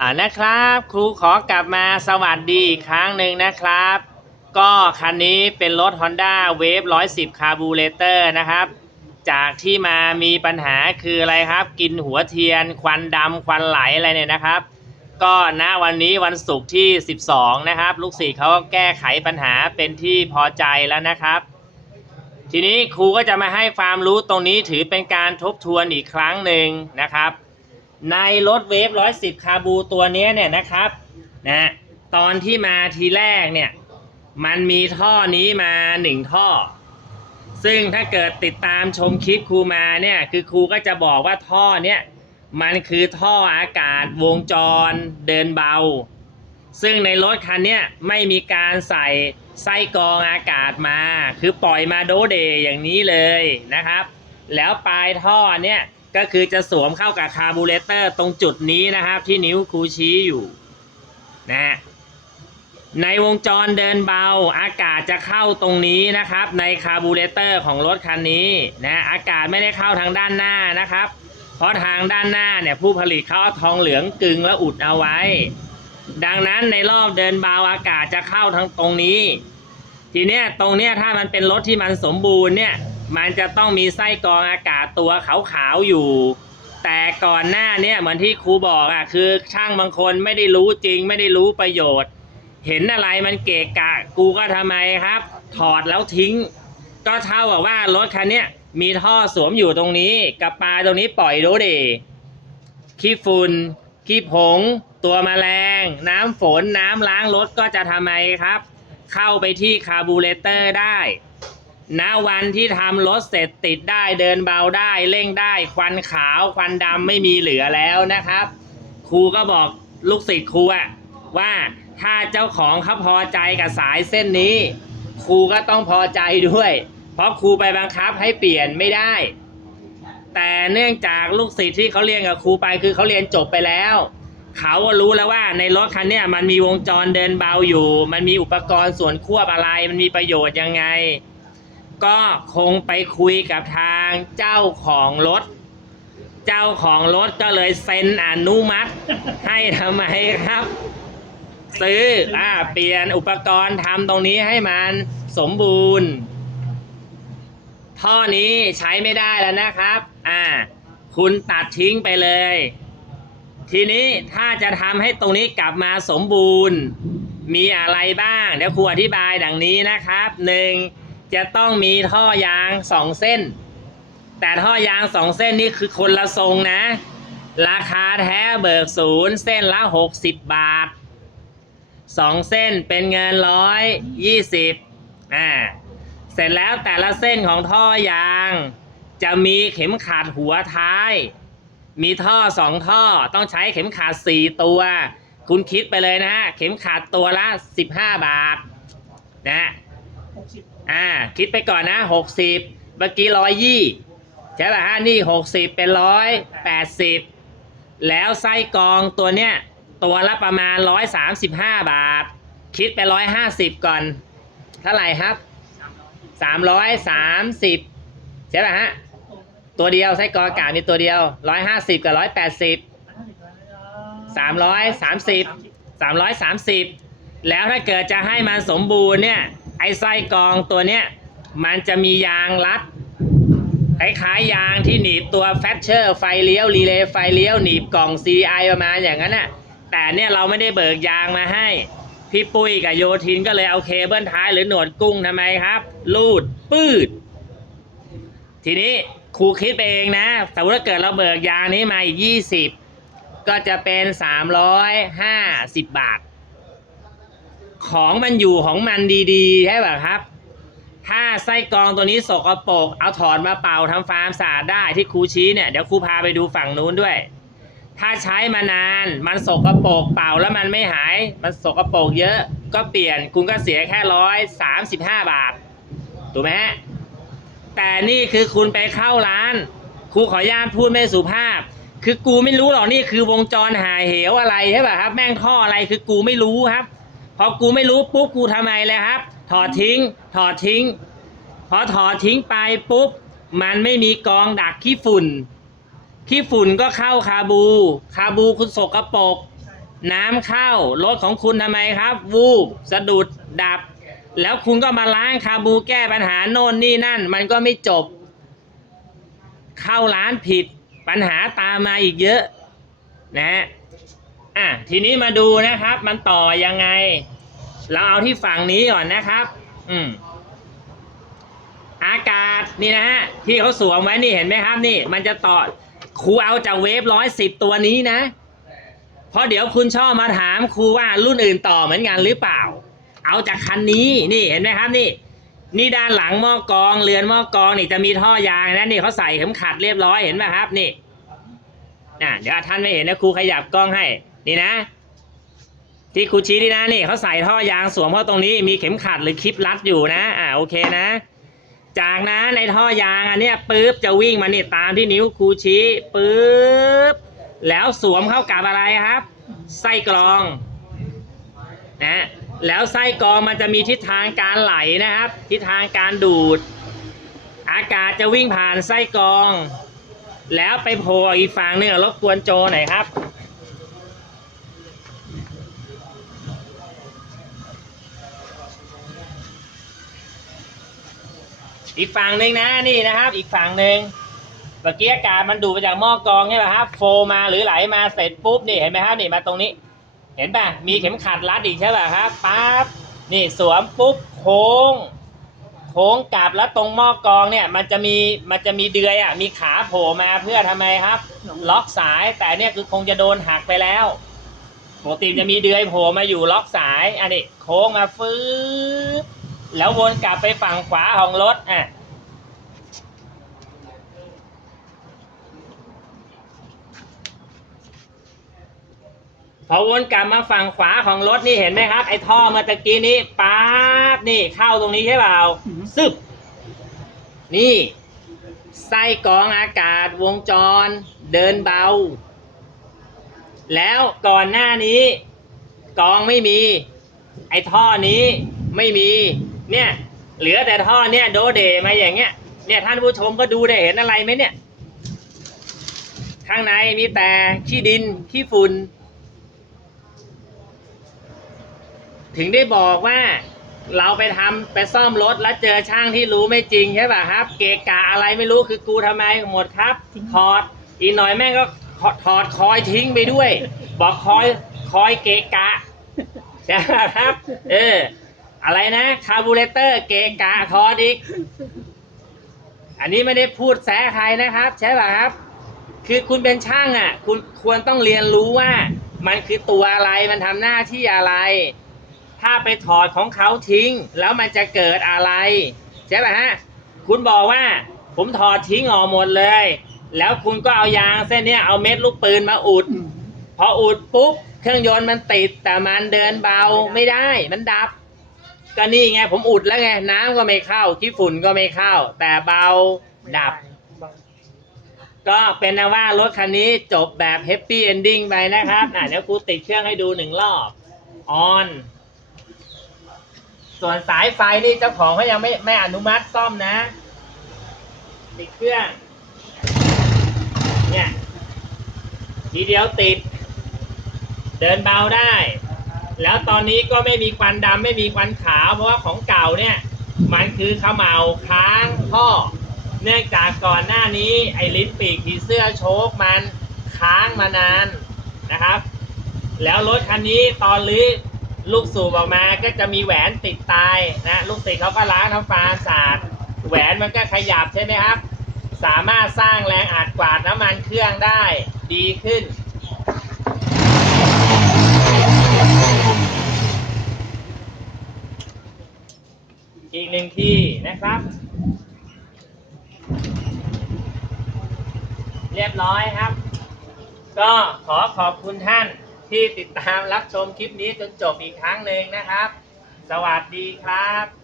อ่านะครับ ครูขอกลับมาสวัสดีอีกครั้งหนึ่งนะครับ ก็คันนี้เป็นรถ Honda Wave 110 Carburetor นะครับ จากที่มามีปัญหาคืออะไรครับ กินหัวเทียน ควันดำควันไหลอะไรเนี่ยนะครับ ก็ณวันนี้วันศุกร์ที่ 12 นะครับ ลูกศิษย์เขาก็แก้ไขปัญหาเป็นที่พอใจแล้วนะครับ ทีนี้ครูก็จะมาให้ความรู้ตรงนี้ถือเป็นการทบทวนอีกครั้งหนึ่งนะครับ ในรถเวฟ110คาบูตัวนี้เนี่ยนะครับนะตอนที่มาทีแรกเนี่ยมันมีท่อนี้มาหนึ่งท่อ ซึ่งถ้าเกิดติดตามชมคลิปครูมาเนี่ยคือครูก็จะบอกว่าท่อเนี่ยมันคือท่ออากาศวงจรเดินเบา ซึ่งในรถคันเนี้ยไม่มีการใส่ไส้กรองอากาศมา คือปล่อยมาโดเดย์อย่างนี้เลยนะครับ แล้วปลายท่อเนี่ย ก็คือจะสวมเข้ากับคาร์บูเรเตอร์ตรงจุดนี้นะครับ ที่นิ้วครูชี้อยู่นะฮะในวงจรเดินเบาอากาศจะเข้าตรงนี้นะครับ ในคาร์บูเรเตอร์ของรถคันนี้นะอากาศไม่ได้เข้าทางด้านหน้านะครับ เพราะทางด้านหน้าเนี่ยผู้ผลิตเขาเอาทองเหลืองกึงแล้วอุดเอาไว้ ดังนั้นในรอบเดินเบาอากาศจะเข้าทางตรงนี้ ทีเนี้ยตรงเนี้ยถ้ามันเป็นรถที่มันสมบูรณ์เนี่ย มันจะต้องมีไส้กรองอากาศตัวขาวๆอยู่ แต่ก่อนหน้าเนี่ยเหมือนที่ครูบอกอะคือช่างบางคนไม่ได้รู้จริง ไม่ได้รู้ประโยชน์ เห็นอะไรมันเกะกะ กูก็ทำไมครับ ถอดแล้วทิ้ง ก็เท่ากับว่ารถคันเนี้ยมีท่อสวมอยู่ตรงนี้กับปลาตรงนี้ปล่อยดูดิขี้ฝุ่นขี้ผง ตัวแมลง น้ำฝนน้ำล้างรถก็จะทำไมครับ เข้าไปที่คาร์บูเรเตอร์ได้ ณวันที่ทำรถเสร็จติดได้เดินเบาได้เร่งได้ ควันขาวควันดำไม่มีเหลือแล้วนะครับ ครูก็บอกลูกศิษย์ครูอะว่าถ้าเจ้าของเขาพอใจกับสายเส้นนี้ ครูก็ต้องพอใจด้วย เพราะครูไปบังคับให้เปลี่ยนไม่ได้ แต่เนื่องจากลูกศิษย์ที่เขาเรียนกับครูไปคือเขาเรียนจบไปแล้วเขาก็รู้แล้วว่าในรถคันนี้มันมีวงจรเดินเบาอยู่ มันมีอุปกรณ์ส่วนควบอะไร มันมีประโยชน์ยังไง ก็คงไปคุยกับทางเจ้าของรถ เจ้าของรถก็เลยเซ็นอนุมัติ ให้ทำไมครับ ซื้ออ่าเปลี่ยนอุปกรณ์ทำตรงนี้ให้มันสมบูรณ์ ท่อนี้ใช้ไม่ได้แล้วนะครับ อ่า คุณตัดทิ้งไปเลย ทีนี้ถ้าจะทำให้ตรงนี้กลับมาสมบูรณ์ มีอะไรบ้าง เดี๋ยวครูอธิบายดังนี้นะครับหนึ่ง จะต้องมีท่อยางสองเส้น แต่ท่อยางสองเส้นนี่คือคนละทรงนะ ราคาแท้เบิกศูนย์เส้นละหกสิบบาทสองเส้นเป็นเงินร้อยยี่สิบอ่าเสร็จแล้วแต่ละเส้นของท่อยาง จะมีเข็มขัดหัวท้าย มีท่อสองท่อต้องใช้เข็มขัดสี่ตัว คุณคิดไปเลยนะฮะเข็มขัดตัวละสิบห้าบาทนะฮะ อ่าคิดไปก่อนนะหกสิบเมื่อกี้ร้อยยี่ใช่ป่ะฮะนี่หกสิบเป็นร้อยแปดสิบแล้วไส้กรองตัวเนี้ยตัวละประมาณร้อยสามสิบห้าบาท คิดไปร้อยห้าสิบก่อน เท่าไหร่ครับสามร้อยสามสิบใช่ป่ะฮะตัวเดียวไส้กรองอากาศมีตัวเดียวร้อยห้าสิบกับร้อยแปดสิบสามร้อยสามสิบสามร้อยสามสิบแล้วถ้าเกิดจะให้มันสมบูรณ์เนี่ย ไอ้ไส้กรองตัวเนี้ยมันจะมียางรัดคล้ายๆยางที่หนีบตัวแฟชเชอร์ไฟเลี้ยวรีเลย์ไฟเลี้ยวหนีบกล่อง CI ประมาณอย่างนั้นน่ะแต่เนี่ยเราไม่ได้เบิกยางมาให้ พี่ปุ้ยกับโยทินก็เลยเอาเคเบิลท้ายหรือหนวดกุ้งทำไมครับ ลูดปืด ทีนี้ครูคิดไปเองนะสมมติว่าเกิดเราเบิกยางนี้มาอีกยี่สิบก็จะเป็นสามร้อยห้าสิบบาท ของมันอยู่ของมันดีๆใช่ป่ะครับ ถ้าไส้กรองตัวนี้สกปรกเอาถอดมาเป่าทำฟาร์มสะอาดได้ที่ครูชี้เนี่ยเดี๋ยวครูพาไปดูฝั่งนู้นด้วย ถ้าใช้มานานมันสกปรกเป่าแล้วมันไม่หาย มันสกปรกเยอะก็เปลี่ยนคุณก็เสียแค่ร้อยสามสิบห้าบาทถูกไหมฮะแต่นี่คือคุณไปเข้าร้านครูขออนุญาตพูดไม่สุภาพ คือกูไม่รู้หรอกนี่คือวงจรหาเหวอะไรใช่ป่ะครับ แม่งท่ออะไรคือกูไม่รู้ครับ พอกูไม่รู้ปุ๊บกูทำไมเลยครับ ถอดทิ้ง ถอดทิ้ง พอถอดทิ้งไปปุ๊บ มันไม่มีกองดักขี้ฝุ่น ขี้ฝุ่นก็เข้าคาบู คาบูคุณสกรปรกน้ำเข้ารถของคุณทำไมครับ วูบสะดุดดับ แล้วคุณก็มาล้างคาบูแก้ปัญหาโน่นนี่นั่น มันก็ไม่จบ เข้าร้านผิดปัญหาตามมาอีกเยอะ นะฮะ อะทีนี้มาดูนะครับ มันต่อยังไง เราเอาที่ฝั่งนี้ก่อนนะครับ อืมอากาศนี่นะฮะที่เขาสวมไว้นี่เห็นไหมครับนี่ มันจะต่อครูเอาจากเวฟร้อยสิบตัวนี้นะ เพราะเดี๋ยวคุณชอบมาถามครูว่ารุ่นอื่นต่อเหมือนกันหรือเปล่า เอาจากคันนี้นี่เห็นไหมครับนี่นี่ด้านหลังหม้อกองเรือนหม้อกองนี่จะมีท่อยางนะนี่เขาใส่เข็มขัดเรียบร้อยเห็นไหมครับนี่น่ะเดี๋ยวท่านไม่เห็นนะครูขยับกล้องให้ นี่นะ ที่ครูชี้นี่นะนี่เขาใส่ท่อยางสวมเข้าตรงนี้มีเข็มขัดหรือคลิปรัดอยู่นะ อ่าโอเคนะ จากนั้นในท่อยางอันเนี้ยปุ๊บจะวิ่งมานี่ตามที่นิ้วครูชี้ปุ๊บแล้วสวมเข้ากับอะไรครับ ไส้กรองนะแล้วไส้กรองมันจะมีทิศทางการไหลนะครับ ทิศทางการดูด อากาศจะวิ่งผ่านไส้กรอง แล้วไปโผล่อีกฝั่งหนึงอะรบกวนโจหน่อยครับ อีกฝั่งหนึ่งนะนี่นะครับ อีกฝั่งหนึ่งเมื่อกี้อากาศมันดูดมาจากหม้อกรองใช่ไหมครับโฟมาหรือไหลมาเสร็จปุ๊บนี่เห็นไหมครับนี่มาตรงนี้ เห็นป่ะมีเข็มขัดรัดอีกใช่ป่ะครับปั๊บนี่สวมปุ๊บโค้ง โค้งกลับแล้วตรงหม้อกรองเนี่ย มันจะมีมันจะมีเดือยอะมีขาโผล่มาเพื่อทำไมครับ ล็อกสายแต่เนี่ยคือคงจะโดนหักไปแล้วปกติจะมีเดือยโผล่มาอยู่ล็อกสายอันนี้โค้งมาฟืบ แล้ววนกลับไปฝั่งขวาของรถอะพอวนกลับมาฝั่งขวาของรถนี่เห็นไหมครับ ไอ้ท่อเมื่อตะกี้นี้ป๊าบนี่เข้าตรงนี้ใช่เปล่าอืมซึบนี่ ไส้กรองอากาศวงจรเดินเบา แล้วก่อนหน้านี้กรองไม่มี ไอ้ท่อนี้ไม่มี เนี่ยเหลือแต่ท่อเนี่ยโดเดมาอย่างเงี้ยเนี่ยท่านผู้ชมก็ดูได้เห็นอะไรไหมเนี่ย ข้างในมีแต่ขี้ดินขี้ฝุ่นถึงได้บอกว่าเราไปทำไปซ่อมรถแล้วเจอช่างที่รู้ไม่จริงใช่ป่ะครับ เกะกะอะไรไม่รู้คือกูทำไมหมดครับถอดอีกหน่อยแม่งก็ถอดคอยทิ้งไปด้วย บอกคอยคอยเกะกะใช่ป่ะครับ เออ อะไรนะ คาร์บูเรเตอร์เกะกะถอดอีกอันนี้ไม่ได้พูดแซะใครนะครับ ใช่ป่ะครับ คือคุณเป็นช่างอะ คุณควรต้องเรียนรู้ว่า มันคือตัวอะไรมันทำหน้าที่อะไร ถ้าไปถอดของเขาทิ้ง แล้วมันจะเกิดอะไร ใช่ป่ะฮะ คุณบอกว่า ผมถอดทิ้งออกหมดเลย แล้วคุณก็เอายางเส้นเนี้ยเอาเม็ดลูกปืนมาอุดอืมพออุดปุ๊บ เครื่องยนต์มันติดแต่มันเดินเบาไม่ได้มันดับ ก็นี่ไงผมอุดแล้วไงน้ำก็ไม่เข้าขี้ฝุ่นก็ไม่เข้า แต่เบาดับ ก็เป็นนะว่ารถคันนี้จบแบบแฮปปี้เอนดิ้งไปนะครับ อะเดี๋ยวกูติดเครื่องให้ดูหนึ่งรอบออนส่วนสายไฟนี่เจ้าของเขายังไม่ไม่อนุมัติซ่อมนะติดเครื่อง เนี่ย ทีเดียวติด เดินเบาได้ แล้วตอนนี้ก็ไม่มีควันดำไม่มีควันขาว เพราะว่าของเก่าเนี่ย มันคือขมเหลาค้างท่อ เนื่องจากก่อนหน้านี้ไอ้ลิ้นปีกผีเสื้อโชคมันค้างมานานนะครับ แล้วรถคันนี้ตอนลื้อลูกสูบออกมาก็จะมีแหวนติดตายนะลูกติดเขาก็ล้างทำความสะอาดแหวนมันก็ขยับใช่ไหมครับ สามารถสร้างแรงอัดกวาดน้ำมันเครื่องได้ดีขึ้น อีกหนึ่งที่นะครับ เรียบร้อยครับ ก็ขอขอบคุณท่านที่ติดตามรับชมคลิปนี้จนจบอีกครั้งหนึ่งนะครับ สวัสดีครับ